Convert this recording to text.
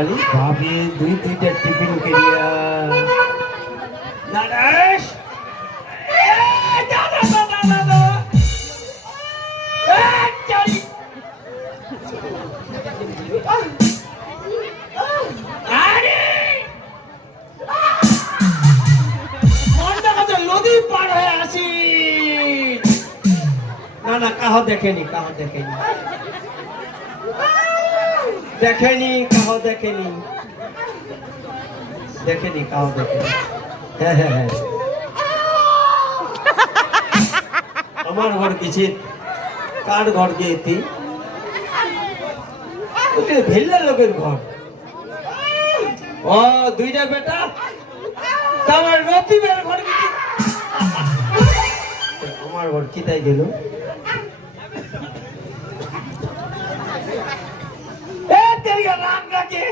ভাবি দুই দুইটা টিফিন কেরিয়া নারায়ণ নদী পার হয়ে আসি না না কাহ দেখেনি কাহ দেখেনি হ্যাঁ হ্যাঁ হ্যাঁ আমার ঘর কিছু কার ঘর গিয়েছি ভেল্লা লোকের ঘর ও দুইটা বেটা আমার রতিবের ঘর গেছি আমার ঘর কিতাই গেল রাগ রাখে